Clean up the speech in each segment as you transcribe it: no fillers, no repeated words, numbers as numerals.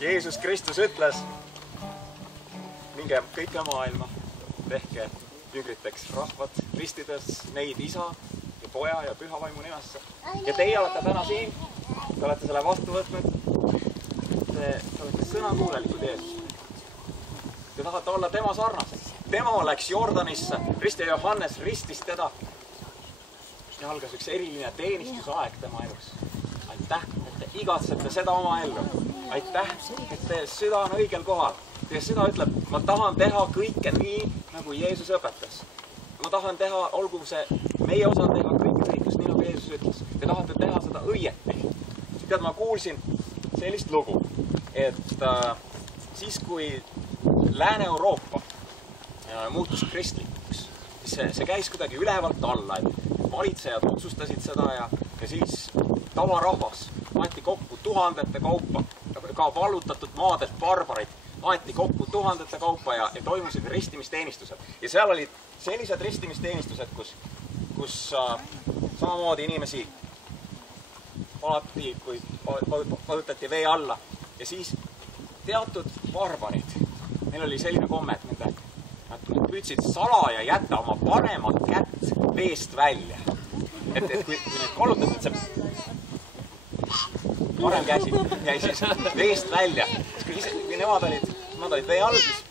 Jeesus Kristus ütles, minge kõike maailma, tehke jüngriteks rahvad, ristides neid Isa ja Poja ja Püha Vaimu nimesse. Ja teie olete täna siin, te olete selle vastu võtnud, te olete sõnakuulelikud Jeesusele. Te tahate olla tema sarnased. Tema läks Jordanisse, ristja Johannes ristis teda ja algas üks eriline teenistusaeg tema elus. Aitäh, et te igatsete seda oma ellu. Aitäh, et teie süda on õigel kohal. Teie süda ütleb, ma tahan teha kõike nii, nagu Jeesus õpetas. Ma tahan teha, olgu see meie osa teha kõike õigust, nii nagu Jeesus ütles. Te tahate teha seda õieti. Tead, ma kuulsin sellist lugu, et siis kui Lääne-Euroopa muutus kristlikuks, siis see käis kuidagi ülevalt alla, et valitsejad otsustasid seda ja siis tavarahvas aeti kokku tuhandete kaupa, ka vallutatud maadelt barbarid aeti kokku tuhandete kaupa ja toimusid ristimisteenistused. Ja seal olid sellised ristimisteenistused, kus samamoodi inimesi alati, kui vajutati vee alla ja siis teatud barbarid, neil oli selline komme, et nad püüdsid salaja jätta oma paremat kätt veest välja. Et kui neid kallutati, et see parem käsi jäi siis veest välja. Kui nemad olid vee all, siis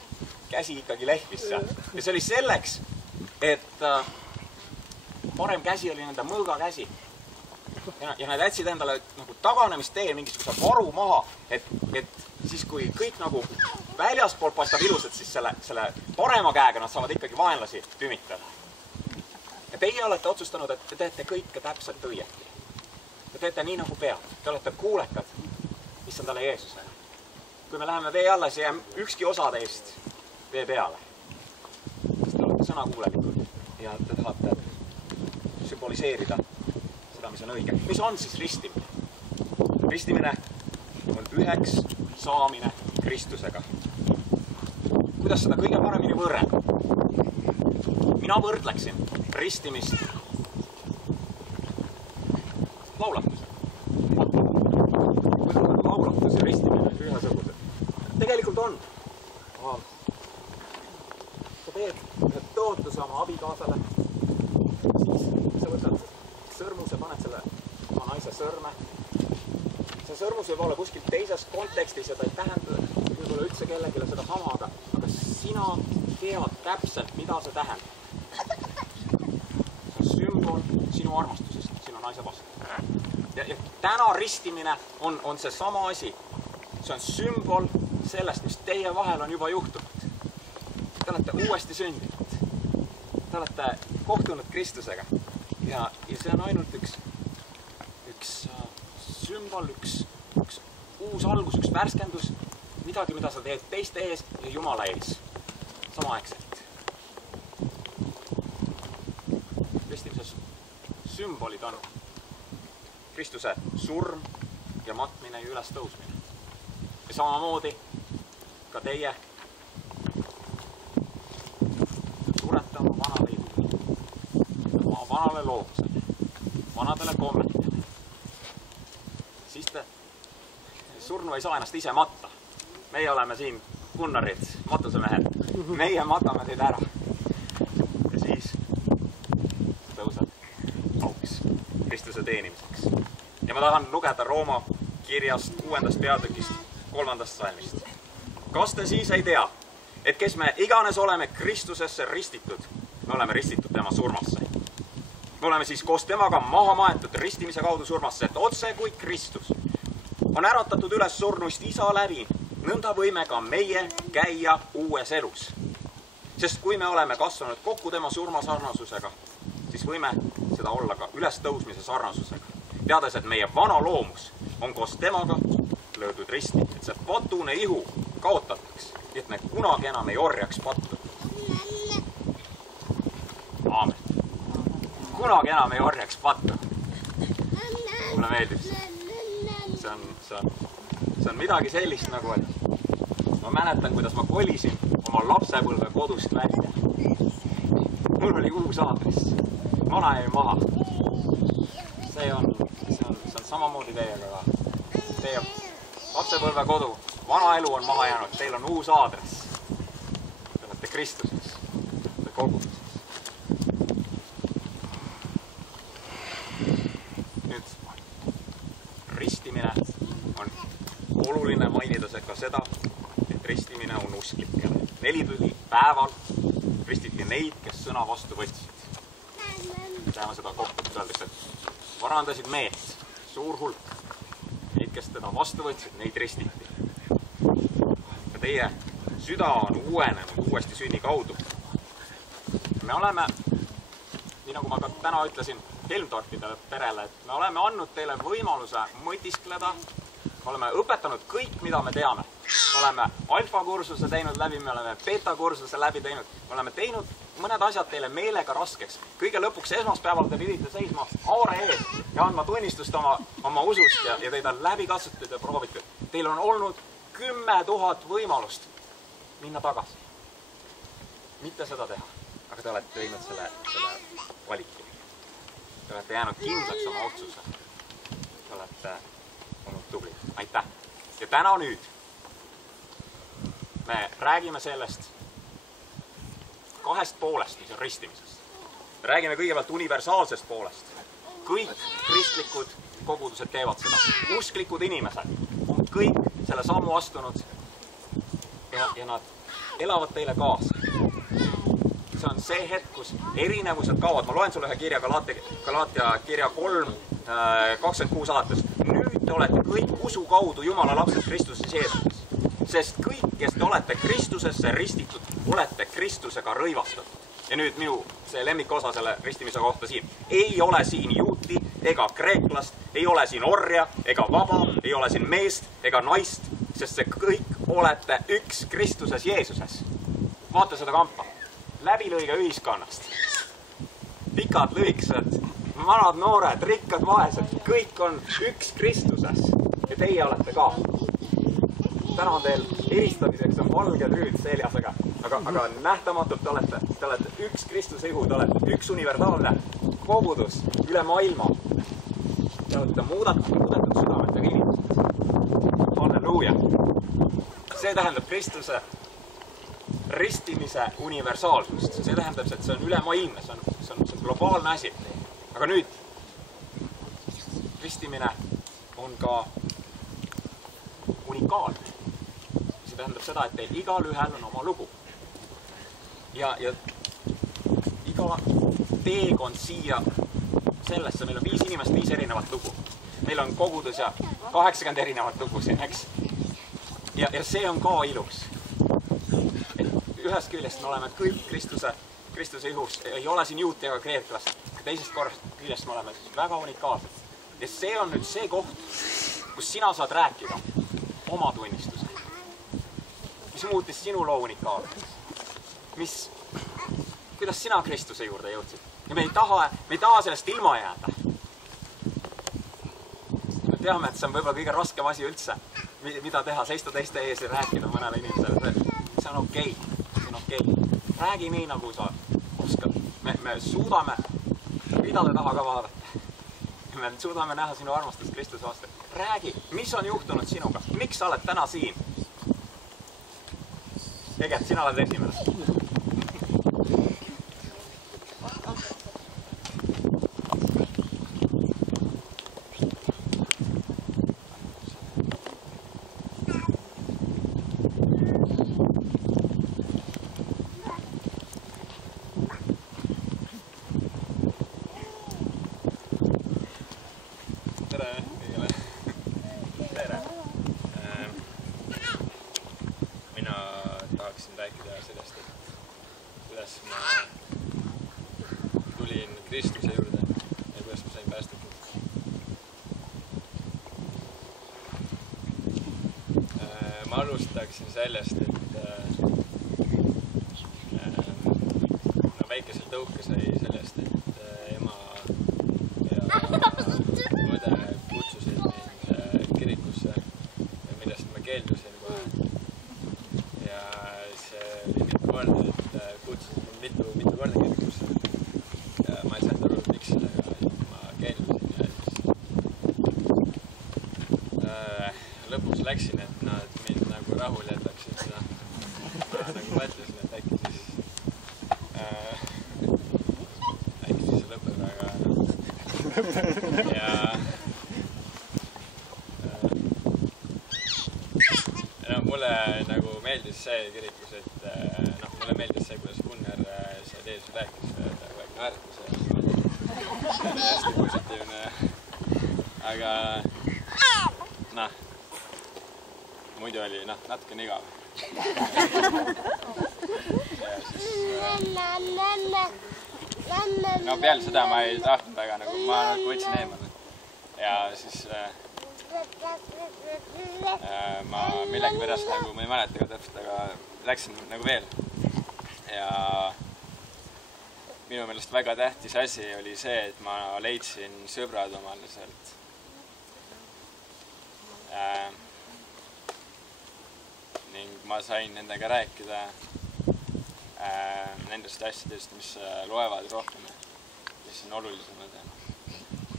käsi ikkagi lehvis seal. Ja see oli selleks, et parem käsi oli nende mõõga käsi. Ja nad jätsid endale nagu taganemisteel mingisuguse varu maha, et siis kui kõik nagu väljaspool paistab ilusad, siis selle parema käega nad saavad ikkagi vaenlasi tümitada. Ja teie olete otsustanud, et te teete kõike täpselt õieti. Te teete nii nagu peab. Te olete kuulekad, issandale Jeesusele. Kui me läheme vee alla, siis jääb ükski osa teist vee peale. Sest te olete sõnakuulelikud ja te tahate sümboliseerida seda, mis on õige. Mis on siis ristimine? Ristimine on üheks saamine Kristusega. Kuidas seda kõige paremini võrrelda? Mina võrdleksin ristimist laulatuse. Võib-olla on laulatus ja ristimine ühesugused. Tegelikult on. Sa teed ühe tootuse oma abikaasale, siis sa võtad sõrmuse, paned selle oma naise sõrme. See sõrmus võib olla kuskil teises kontekstis ja ta ei tähenda võib-olla üldse kellegile seda sama, aga sina tead täpselt, mida see tähendab. See on sümbol sinu armastusest, sinu naise vastu. Ja täna ristimine on see sama asi. See on sümbol sellest, mis teie vahel on juba juhtunud. Te olete uuesti sündinud. Te olete kohtunud Kristusega. Ja see on ainult üks sümbol, üks uus algus, üks värskendus, midagi, mida sa teed teiste ees ja Jumala ees samaaegselt. Ristimises sümbolid on Kristuse surm ja matmine ja ülestõusmine. Ja samamoodi ka teie surete oma vanale juhule, oma vanale loomusele, vanadele kommetele. Siis te surnu ei saa ennast ise matta. Meie oleme siin kunnarid, matusemehed. Meie matame teid ära. Ja siis tõuseb auks Kristuse teenimiseks. Ja ma tahan lugeda Rooma kirjast 6. peatükist 3. salmist. Kas te siis ei tea, et kes me iganes oleme Kristusesse ristitud, me oleme ristitud tema surmasse. Me oleme siis koos temaga maha maetud ristimise kaudu surmasse, et otse kui Kristus on äratatud üles surnuist Isa läbi, nõnda võime ka meie käia uues elus. Sest kui me oleme kasvanud kokku tema surma sarnasusega, siis võime seda olla ka ülestõusmise sarnasusega. Teades, et meie vana loomus on koos temaga löödud risti, et see patune ihu kaotataks, et me kunagi enam ei orjaks pattu. Aamen. Kunagi enam ei orjaks pattu. Mulle meeldib see. See on midagi sellist nagu, et ma mäletan, kuidas ma kolisin oma lapsepõlve kodust välja. Mul oli uus aadress. Vana jäi maha. See on samamoodi teiega ka. Teie lapsepõlve kodu vana elu on maha jäänud, teil on uus aadress. Te olete Kristuses, te koguduses. Nüüd, ristimine on oluline mainida ka seda, et ristimine on usklikele. 4 päeval ristiti neid, kes sõna vastu võtsid. Teame seda kohtades öeldes, et varandasid meelt, suur hulk. Neid, kes teda vastu võtsid, neid ristiti. Ja teie süda on uuenenud uuesti sünni kaudu. Me oleme, nii nagu ma ka täna ütlesin Helmtorpide perele, et me oleme andnud teile võimaluse mõtiskleda. Me oleme õpetanud kõik, mida me teame. Me oleme alfa-kursuse teinud läbi, me oleme beta-kursuse läbi teinud. Me oleme teinud mõned asjad teile meelega raskeks. Kõige lõpuks esmaspäeval te pidite seisma aure ees ja andma tunnistust oma usust ja teid on läbi katsutud ja proovitud. Teil on olnud 10 000 võimalust minna tagasi. Mitte seda teha, aga te olete teinud selle valiku. Te olete jäänud kindlaks oma otsuse. Te olete olnud tublid. Aitäh! Ja täna nüüd me räägime sellest 2 poolest, mis on ristimisest. Me räägime kõigepealt universaalsest poolest. Kõik kristlikud kogudused teevad seda. Usklikud inimesed on kõik selle sammu astunud ja nad elavad teile kaasa. See on see hetk, kus erinevused kaovad. Ma loen sulle ühe kirja, Galaatia kirja 3:26 alates. Nüüd te olete kõik usu kaudu Jumala lapsed Kristuses Jeesuses. Sest kõik, kes te olete Kristusesse ristitud, olete Kristusega rõivastatud. Ja nüüd minu see lemmikosa selle ristimise kohta siin. Ei ole siin juuti ega kreeklast, ei ole siin orja ega vaba, ei ole siin meest ega naist, sest see kõik olete üks Kristuses Jeesuses. Vaata seda kampa. Läbilõige ühiskonnast. Pikad lühikesed, vanad noored, rikkad vaesed, kõik on üks Kristuses ja teie olete ka. Täna on teil eristamiseks on valged rüüd seljas, aga nähtamatult te olete üks Kristuse ihu, te olete üks universaalne kogudus üle maailma. Te olete muudetud südametega inimesed. Halleluuja! See tähendab Kristuse ristimise universaalsust. See tähendab, et see on üle maailme, see on globaalne asi. Aga nüüd, ristimine on ka unikaalne. See tähendab seda, et teil igal ühel on oma lugu. Ja iga teekond siia sellesse, meil on 5 inimest, 5 erinevat lugu. Meil on kogudus ja 80 erinevat lugu siin, eks? Ja see on ka ilus. Ühest küljest me oleme kõik Kristuse ihus, ei ole siin juuti ega kreeklast. Teisest küljest me oleme väga unikaalsed. Ja see on nüüd see koht, kus sina saad rääkida oma tunnistuse. Mis muutis sinu loo unikaalseks? Kuidas sina Kristuse juurde jõudsid? Ja me ei taha sellest ilma jääda. Me teame, et see on võib-olla kõige raskem asi üldse, mida teha, seista teiste ees ja rääkida mõnele inimesele. See on okei. Räägi nii, nagu sa oskad. Me suudame ridade taha ka vaadata. Me suudame näha sinu armastust Kristuse vastu. Räägi, mis on juhtunud sinuga? Miks sa oled täna siin? Eget, sina oled esimene. Kristuse juurde ja kuidas ma sain päästetud. Ma alustaksin sellest, et väikesel tõuke sai sellest, et ema ja õde kutsusid mind kirikusse, millest ma keeldusin kohe. Ja see oli mitu korda, et kutsusid mind mitu korda kirikusse. Ma ei saanud aru, miks sellega ma keeldusin ja siis lõpuks läksin, et nad mind nagu nagu rahul jätaksin seda. Ma nagu mõtlesin, et äkki siis see lõpeb, aga ja mulle nagu meeldis see kirikus, et mulle meeldis see, kuidas Gunnar seal ees rääkis, väga naeratas ja hästi positiivne. Aga muidu oli natuke igav. Ja siis peale seda ma ei tahtnud väga nagu, ma võtsin eemale. Ja siis ma millegipärast nagu, ma ei mäleta ka täpselt, aga läksin nagu veel. Ja minu meelest väga tähtis asi oli see, et ma leidsin sõbrad omale sealt. Ning ma sain nendega rääkida nendest asjadest, mis loevad rohkem, mis on olulisemad.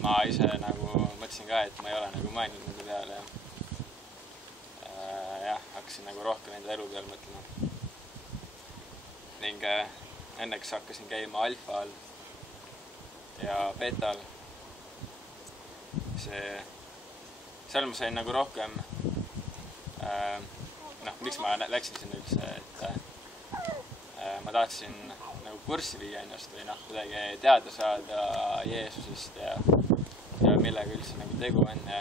Ma ise nagu mõtlesin ka, et ma ei ole nagu mõelnud nende peale ja hakkasin nagu rohkem enda elu peale mõtlema. Ning õnneks hakkasin käima alfal ja betal. Seal ma sain nagu rohkem, miks ma läksin sinna üldse, et ma tahtsin nagu kurssi viia ennast või kuidagi teada saada Jeesusest ja millega üldse nagu tegu on ja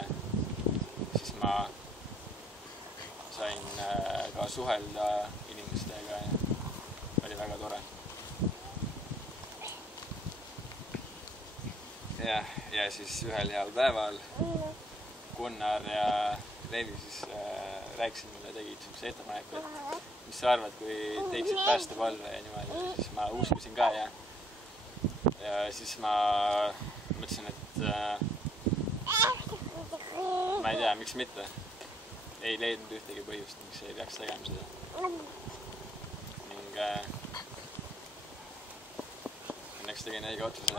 siis ma sain ka suhelda inimestega ja oli väga tore. Ja siis ühel heal päeval Gunnar ja Leevi siis rääkisid mulle, tegid sellise ettepaneku, et mis sa arvad, kui teeksid päästepalve ja niimoodi, siis ma uskusin ka ja siis ma mõtlesin, et ma ei tea, miks mitte. Ei leidnud ühtegi põhjust, miks ei peaks tegema seda. Ning õnneks tegin õige otsuse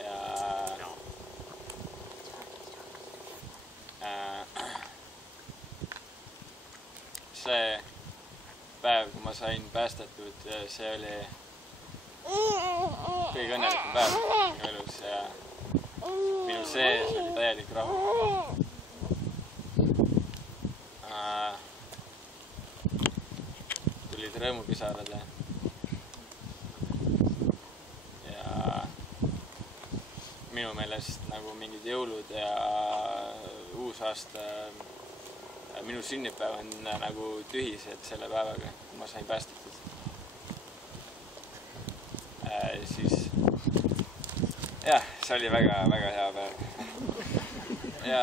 ja see päev, kui ma sain päästetud, see oli kõige õnnelikum päev minu elus ja minu sees oli täielik rahu. Tulid rõõmupisarad ja minu meelest nagu mingid jõulud ja uusaasta, minu sünnipäev on nagu tühised selle päevaga, kui ma sain päästetud. Siis jah, see oli väga hea päev. Ja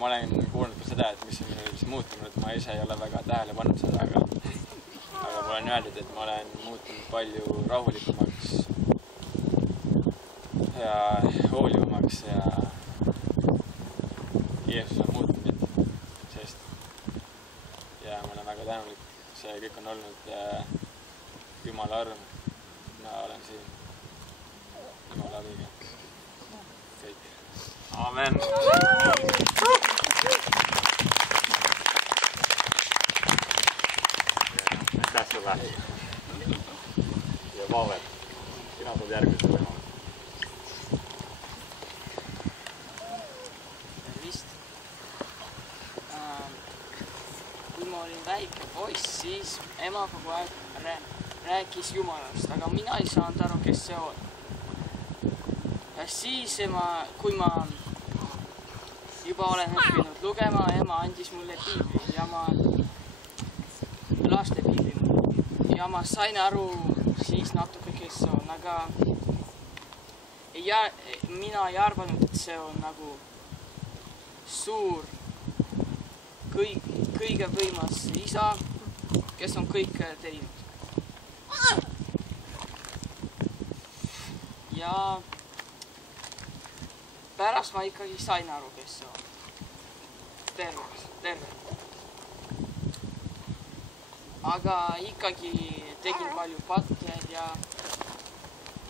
ma olen kuulnud ka seda, et mis on minu üldse muutunud, ma ise ei ole väga tähele pannud seda, aga ma olen öeldud, et ma olen muutunud palju rahulikumaks ja hoolivamaks ja Jeesus on muutnud mind seest ja ma olen väga tänulik. See kõik on olnud Jumala arm. Ma olen siin Jumala abiga. Kõik. Amen. Aitäh sulle. Ja Vaavet, sina saad järgmise võimaluse. Väike poiss, siis ema kogu aeg rääkis Jumalast, aga mina ei saanud aru, kes see on. Ja siis kui ma juba olen õppinud lugema, ema andis mulle piibli ja laste piibli ja ma sain aru siis natuke, kes see on, aga mina ei arvanud, et see on nagu suur kõige võimas isa, kes on kõik teinud. Ja pärast ma ikkagi sain aru, kes see on. Terve. Aga ikkagi tegin palju patte ja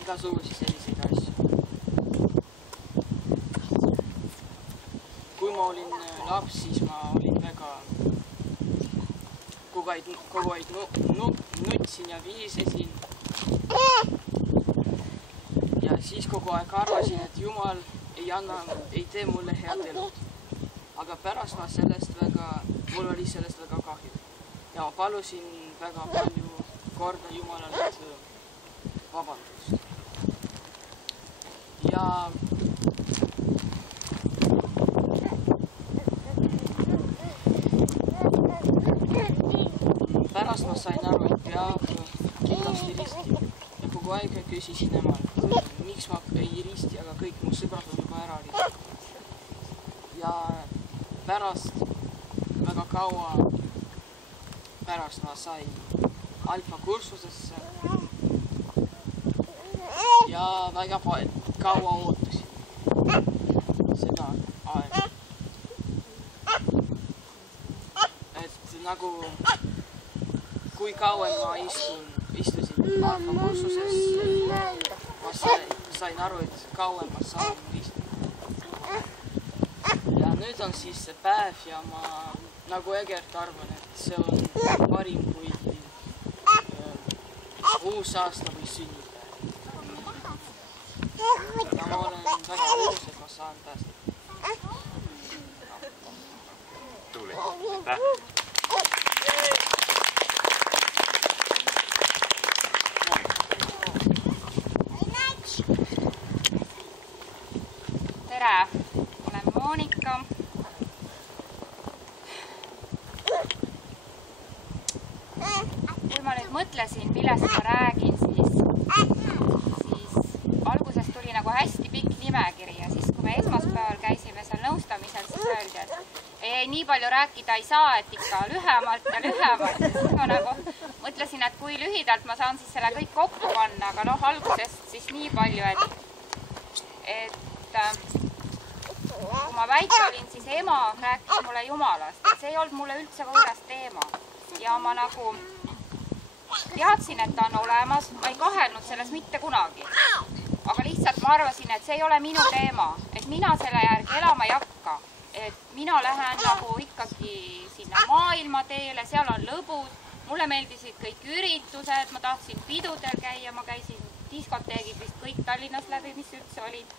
igasuguseid selliseid asju. Kui kui ma olin laps, siis ma olin väga kogu aeg nutsin ja viisesin. Ja siis kogu aeg arvasin, et Jumal ei tee mulle head elu. Aga pärast mul oli sellest väga kahju. Ja ma palusin väga palju korda Jumalalt vabandust. Ja pärast ma sain aru, et peab kindlasti risti. Ja kogu aeg küsisin emalt, miks ma ei risti, aga kõik mu sõbrad on juba ära risti. Ja pärast, väga kaua pärast ma sain alfa kursusesse ja väga kaua ootasin seda aega. Et nagu kui kauem ma istusin alfa kursuses, ma sain aru, et kauem ma saan istuda. Ja nüüd on siis see päev ja ma nagu Egert arvan, et see on parim kui uus aasta või sünnipäev. Ja ma olen väga uus, et ma saan päästa. Tuuli. Aitäh! Tere! Olen Moonika. Kui ma nüüd mõtlesin, millest ma räägin, siis alguses tuli nagu hästi pikk nimekiri ja siis, kui me esmaspäeval käisime seal nõustamisel, siis öeldi, et ei, nii palju rääkida ei saa, et ikka lühemalt ja lühemalt. Siis ma nagu mõtlesin, et kui lühidalt ma saan siis selle kõik kokku panna, aga noh, algusest siis nii palju, et kui ma väike olin, siis ema rääkis mulle Jumalast. See ei olnud mulle üldse võõras teema. Ja ma nagu teadsin, et ta on olemas. Ma ei kahelnud selles mitte kunagi. Aga lihtsalt ma arvasin, et see ei ole minu teema. Et mina selle järgi elama ei hakka. Et mina lähen nagu ikkagi sinna maailma teele, seal on lõbud. Mulle meeldisid kõik üritused, ma tahtsin pidudel käia, ma käisin diskoteegid vist kõik Tallinnas läbi, mis üldse olid.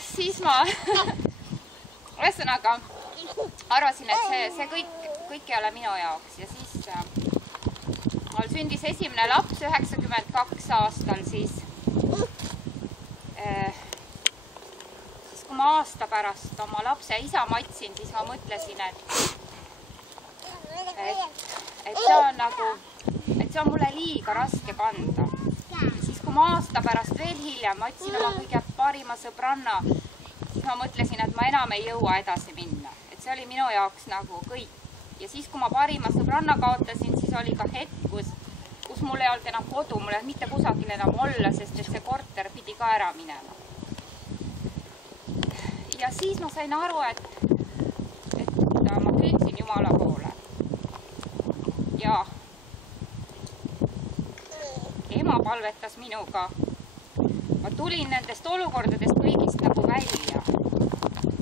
Siis ma ühesõnaga arvasin, et see kõik ei ole minu jaoks ja siis mul sündis esimene laps 92 aastal, siis kui ma aasta pärast oma lapse isa matsin, siis ma mõtlesin, et see on nagu, et see on mulle liiga raske kanda. Siis kui ma aasta pärast veel hiljem matsin oma kõige parima sõbranna, siis ma mõtlesin, et ma enam ei jõua edasi minna. Et see oli minu jaoks nagu kõik. Ja siis, kui ma parima sõbranna kaotasin, siis oli ka hetk, kus mul ei olnud enam kodu, mul ei olnud mitte kusagil enam olla, sest et see korter pidi ka ära minema. Ja siis ma sain aru, et ma püüdsin Jumala poole. Ja ema palvetas minuga. Ma tulin nendest olukordadest kõigist nagu välja.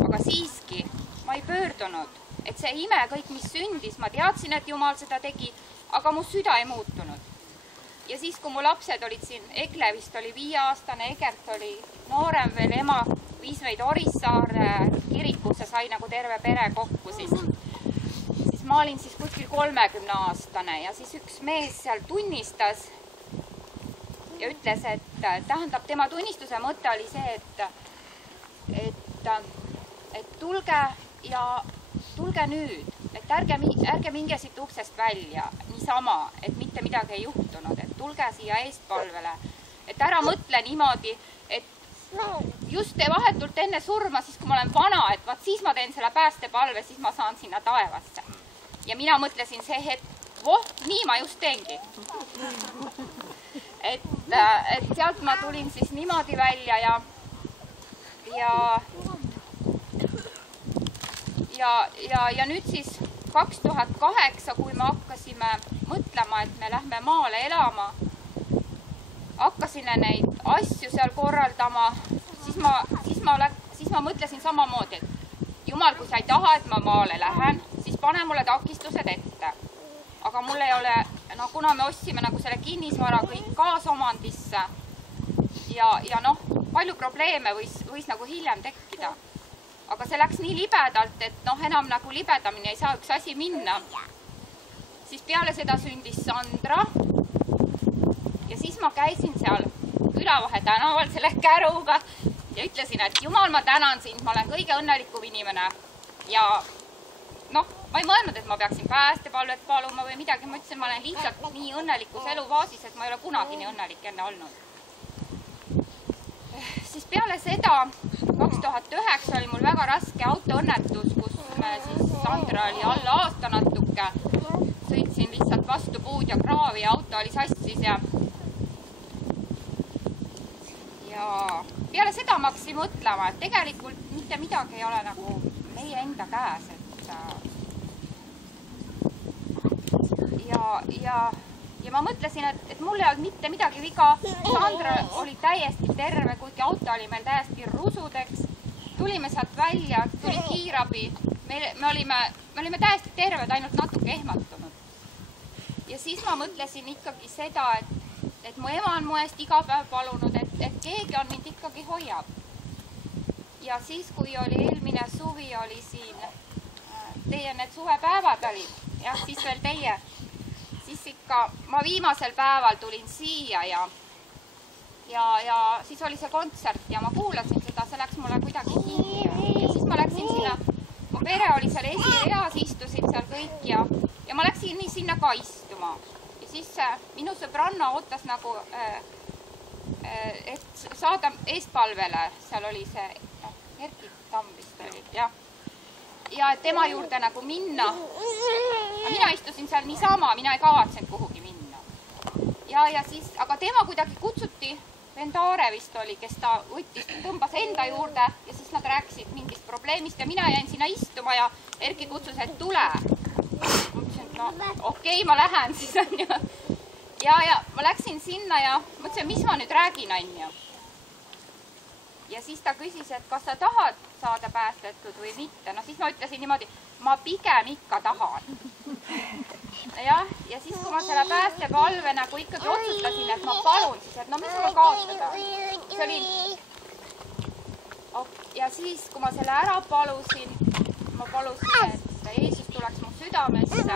Aga siiski ma ei pöördunud, et see ime kõik, mis sündis, ma teadsin, et Jumal seda tegi, aga mu süda ei muutunud. Ja siis, kui mu lapsed olid siin, Ekle vist oli 5-aastane, Egert oli noorem veel, ema viis meid Orissaare kirikusse, sai nagu terve pere kokku, siis ma olin siis kuskil 30-aastane ja siis üks mees seal tunnistas ja ütles, et tähendab, tema tunnistuse mõte oli see, et tulge nüüd, et ärge minge siit uksest välja niisama, et mitte midagi ei juhtunud, et tulge siia eestpalvele, et ära mõtle niimoodi, et just vahetult enne surma, siis kui ma olen vana, et vaat siis ma teen selle päästepalve, siis ma saan sinna taevasse. Ja mina mõtlesin see hetk, nii ma just teengi. Et sealt ma tulin siis niimoodi välja ja nüüd siis 2008, kui me hakkasime mõtlema, et me lähme maale elama, hakkasime neid asju seal korraldama, siis ma mõtlesin samamoodi, et Jumal, kui sa ei taha, et ma maale lähen, siis pane mulle takistused ette. Aga mul ei ole, no kuna me ostsime nagu selle kinnisvara kõik kaasomandisse ja noh, palju probleeme võis nagu hiljem tekkida. Aga see läks nii libedalt, et noh, enam nagu libedamini ei saa üks asi minna. Siis peale seda sündis Sandra ja siis ma käisin seal Külavahe tänaval selle käruga ja ütlesin, et Jumal, ma tänan sind, ma olen kõige õnnelikum inimene. Ja noh, ma ei mõelnud, et ma peaksin päästepalvet paluma või midagi. Ma ütlesin, ma olen lihtsalt nii õnnelikus elufaasis, et ma ei ole kunagi nii õnnelik enne olnud. Siis peale seda 2009 oli mul väga raske autoõnnetus, kus me siis Sandra oli alla aasta natuke. Sõitsin lihtsalt vastu puud ja kraavi ja auto oli sassis ja peale seda ma hakkasin mõtlema, et tegelikult mitte midagi ei ole nagu meie enda käes, ja ma mõtlesin, et mul ei olnud mitte midagi viga. Sandra oli täiesti terve, kuigi auto oli meil täiesti rusudeks. Tulime sealt välja, tuli kiirabi. Me olime täiesti terved, ainult natuke ehmatunud. Ja siis ma mõtlesin ikkagi seda, et mu ema on mu eest iga päev palunud, et keegi on mind ikkagi hoiab. Ja siis, kui oli eelmine suvi, oli siin teie need suvepäevad olid, jah, siis veel teie, siis ikka ma viimasel päeval tulin siia ja siis oli see kontsert ja ma kuulasin seda, see läks mulle kuidagi hinge ja siis ma läksin sinna, mu pere oli seal esireas, istusid seal kõik ja ma läksin nii sinna ka istuma ja siis minu sõbranna ootas nagu, et saada eestpalvele, seal oli see Erki Tamm vist oli, jah. Ja tema juurde nagu minna. Mina istusin seal niisama, mina ei kavatsenud kuhugi minna. Ja siis, aga tema kuidagi kutsuti, Vendare vist oli, kes ta tõmbas enda juurde ja siis nad rääkisid mingist probleemist ja mina jäin sinna istuma ja Erki kutsus, et tule. Ma mõtlesin, et no okei, ma lähen siis on ju. Ja ma läksin sinna ja mõtlesin, mis ma nüüd räägin on ju. Ja siis ta küsis, et kas sa tahad saada päästetud või mitte. No siis ma ütlesin niimoodi, ma pigem ikka tahan. Ja siis, kui ma selle päästepalve nagu ikkagi otsustasin, et ma palun siis, et no mis ma kaotada. See oli... Ja siis, kui ma selle ära palusin, ma palusin, et Jeesus tuleks mu südamesse.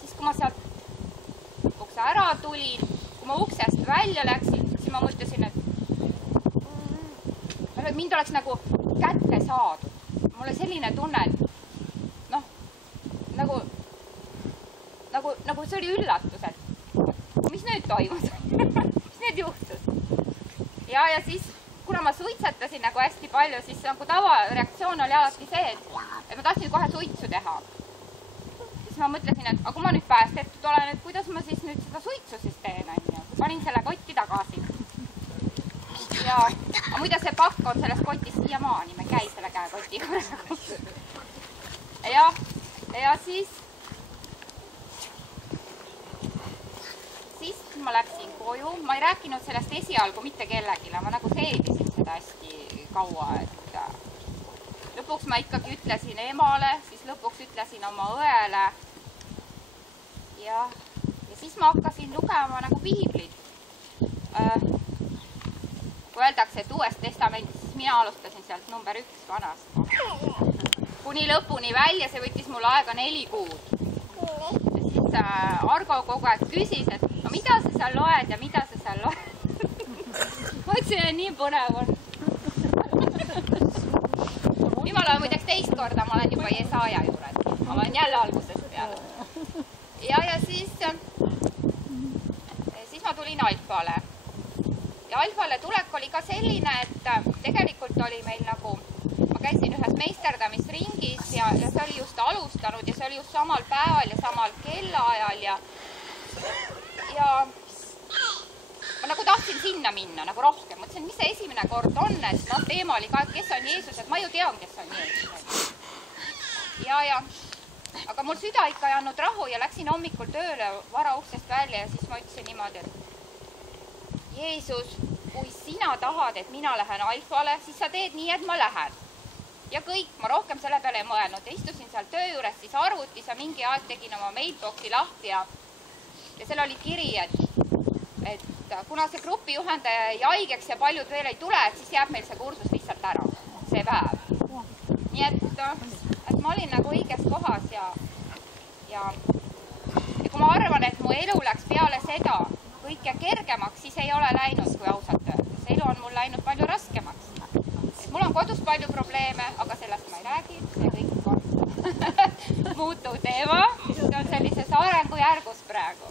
Siis, kui ma sealt ukse ära tulin, kui ma uksest välja läksin, siis ma mõtlesin, et mind oleks nagu kätte saadud. Mul oli selline tunne, et noh, nagu see oli üllatus, et mis nüüd toimus? Mis nüüd juhtus? Ja siis, kuna ma suitsetasin nagu hästi palju, siis nagu tavareaktsioon oli alati see, et ma tahtsin kohe suitsu teha. Siis ma mõtlesin, et aga kui ma nüüd päästetud olen, et kuidas ma siis nüüd seda suitsu siis teen, panin selle kotti tagasi. Ja muide see pakk on selles kotis siiamaani, me käi selle käekotiga praegu. Ja siis ma läksin koju, ma ei rääkinud sellest esialgu mitte kellegile, ma nagu seedisin seda hästi kaua, et lõpuks ma ikkagi ütlesin emale, siis lõpuks ütlesin oma õele ja siis ma hakkasin lugema nagu piiblit. Kui öeldakse, et Uues Testamendis, siis mina alustasin sealt number 1 vanast. Kuni lõpuni välja, see võttis mul aega 4 kuud. Ja siis Argo kogu aeg küsis, et no mida sa seal loed ja mida sa seal loed. Ma ütlesin, et nii põnev on. Nüüd ma loen muideks teist korda, ma olen juba Jesaja juures. Ma loen jälle algusest peale. Ja siis ma tulin Alfale. Ja Alfale tulek oli ka selline, et tegelikult oli meil nagu, ma käisin ühes meisterdamisringis ja see oli just alustanud ja see oli just samal päeval ja samal kellaajal ja ma nagu tahtsin sinna minna nagu rohkem. Mõtlesin, mis see esimene kord on, et no teema oli ka, et kes on Jeesus, et ma ju tean, kes on Jeesus. Aga mul süda ikka ei andnud rahu ja läksin hommikul tööle vara uksest välja ja siis ma ütlesin niimoodi, et Jeesus, kui sina tahad, et mina lähen Alfale, siis sa teed nii, et ma lähen. ja kõik, ma rohkem selle peale ei mõelnud ja istusin seal töö juures siis arvutis ja mingi aeg tegin oma mailboxi lahti ja seal oli kiri, et kuna see grupijuhendaja jäi haigeks ja paljud veel ei tule, et siis jääb meil see kursus lihtsalt ära, see päev. Nii et ma olin nagu õiges kohas ja kui ma arvan, et mu elu läks peale seda kõike kergemaks, siis ei ole läinud, kui ausalt öeldes. Elu on mul läinud palju raskemaks. Mul on kodus palju probleeme, aga sellest ma ei räägi. See kõik on muutuv teema. See on sellises arengujärgus praegu.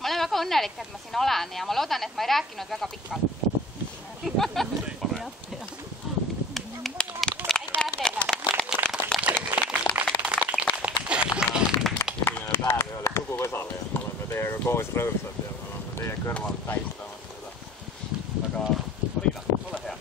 Ma olen väga õnnelik, et ma siin olen ja ma loodan, et ma ei rääkinud väga pikalt. Aitäh teile! Inimene päev ei ole suguvõsale ja me oleme teiega koos rõõmsad ja me oleme teie kõrval täistamas seda. Aga Marina, ole hea!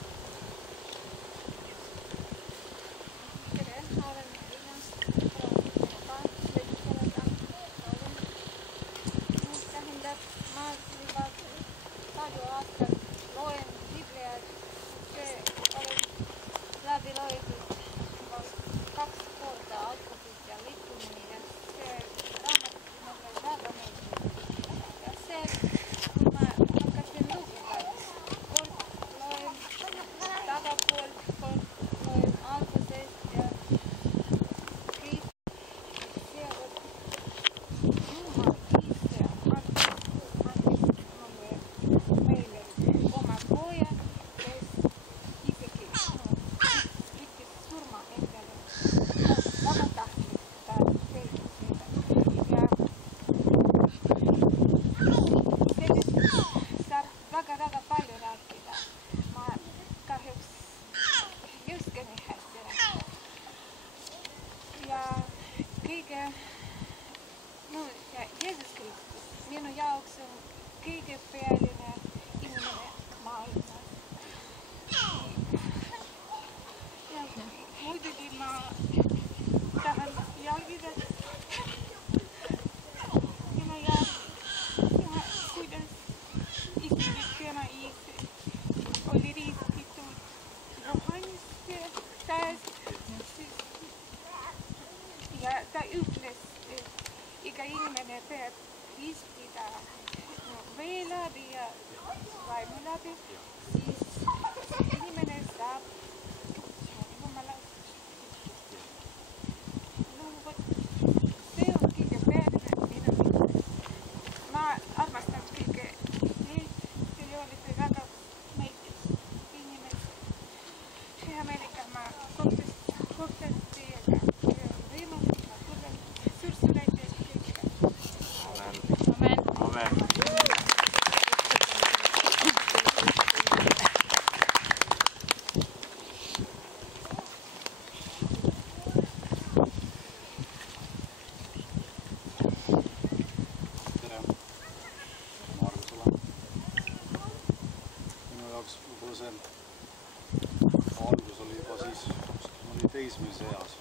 Teismelise eas.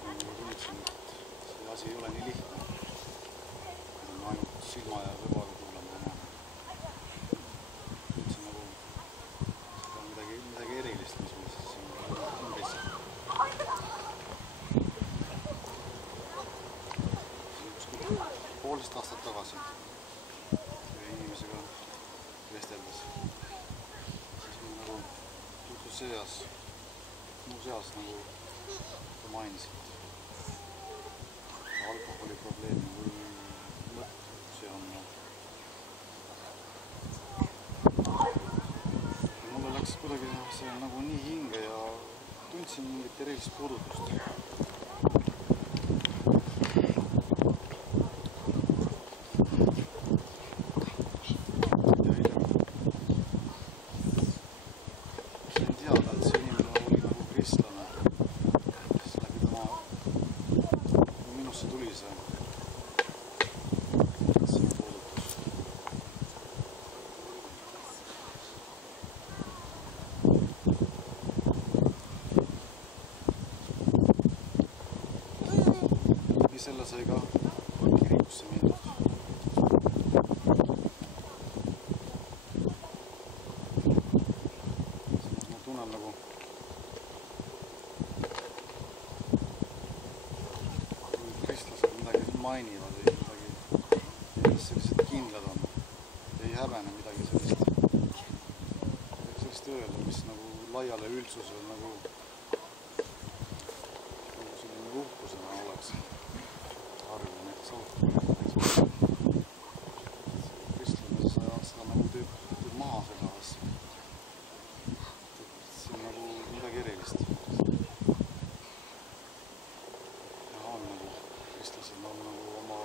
Ma tundsin, et see asi ei ole nii lihtne. Ma ainult silma ja kõrvaga kuulama näen. Tundsin nagu seda midagi erilist, mis meil siis siin umbes. Poolest aastat tagasi inimesega vesteldes. Siis mul nagu juhtus seas. Mu seas, nagu te mainisid, alkoholi probleemi või mõttusi on. Mulle läks kuidagi see nagu nii hinge ja tundsin mingit erilist puudutust. Selle sai ka kirikusse mindud. sellist öelda, mis nagu laiale üldsusele nagu selline uhkusena oleks. Harjuda näiteks auto. Kristlane seda nagu teeb maha seda asja. See on nagu midagi erilist. Ja on nagu kristlased on nagu oma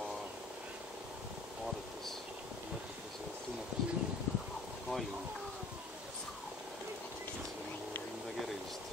vaadetes, mõtetes ja tunnetes kaljunud. See on nagu midagi erilist.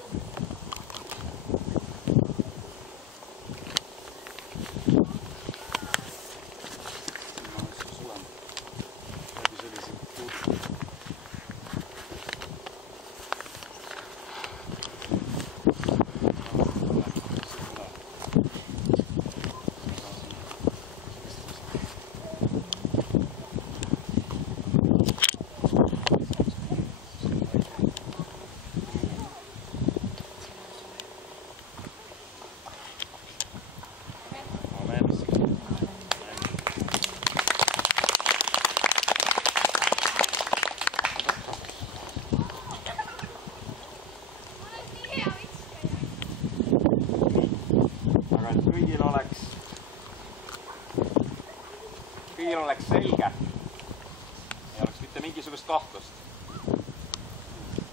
kõigil oleks selge, ei oleks mitte mingisugust kahtlust.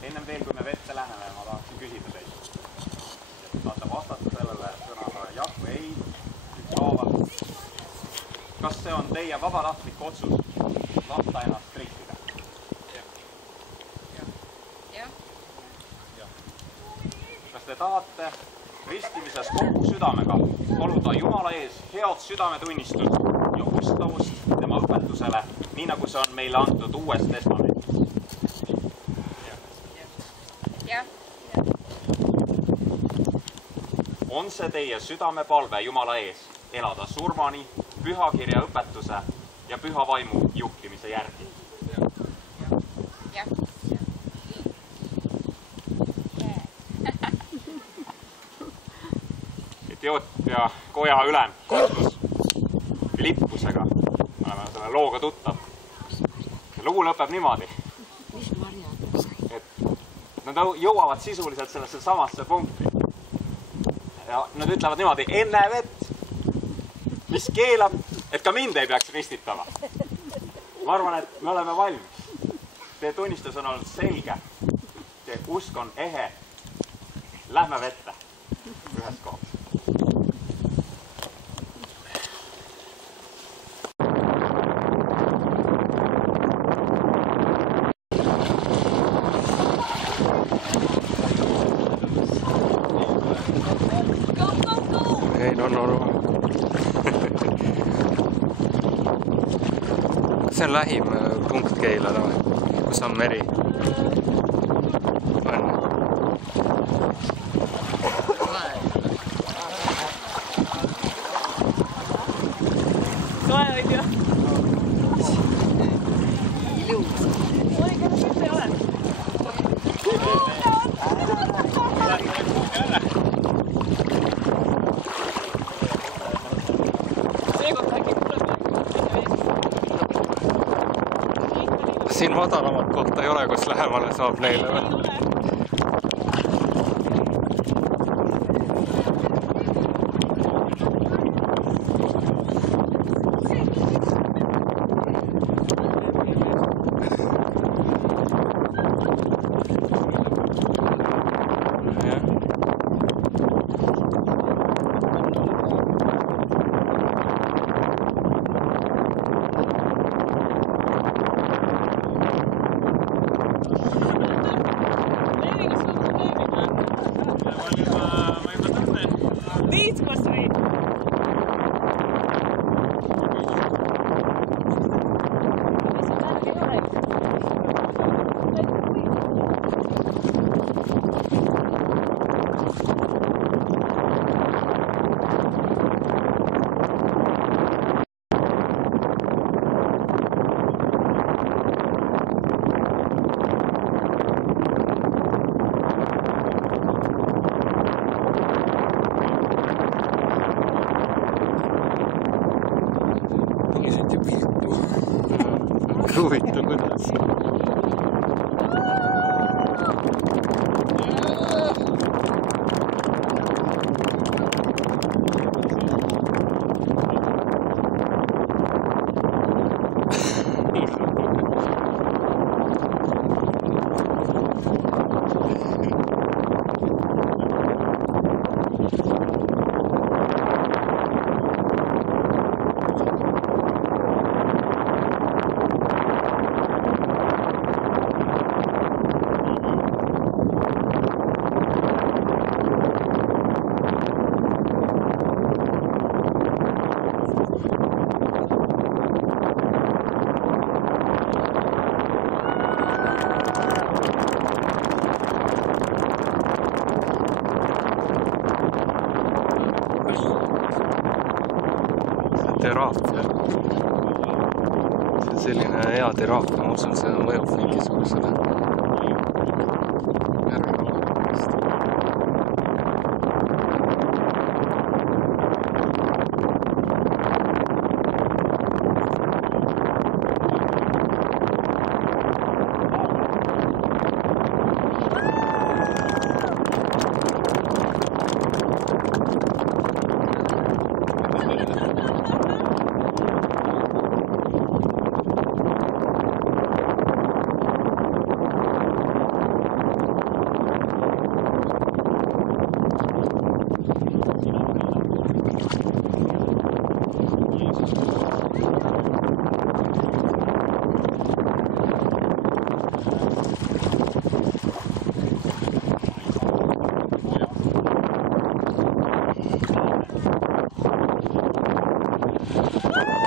Ennem veel, kui me vette läheneme, ma tahaksin küsida teid. Saate vastata sellele sõnaga jah või ei, ükshaaval. Kas see on teie vabatahtlik otsus lasta ennast ristida? Kas te tahate ristimises kogu südamega paluda Jumala ees head südametunnistust ja ustavust tema õpetusele, nii nagu see on meile antud Uues Testamendis? On see teie südamepalve Jumala ees elada surmani pühakirja õpetuse ja püha vaimu juhtimise järgi? Etioopia koja ülem kohtus Philippusega. Me oleme selle looga tuttav. See lugu lõpeb niimoodi, et nad jõuavad sisuliselt sellesse samasse punkti. Ja nad ütlevad niimoodi, enne vett, mis keelab, et ka mind ei peaks ristitama. Ma arvan, et me oleme valmis. Teie tunnistus on olnud selge. Teie usk on ehe. Lähme vette ühes kohas. Ei, no. See on lähim punkt Keilale, kus on meri. Siin madalamat kohta ei ole, kus lähemale saab neile või? teraapia. See on selline hea teraapia, ma usun, see mõjub mingisugusele järelevalvest. Ah!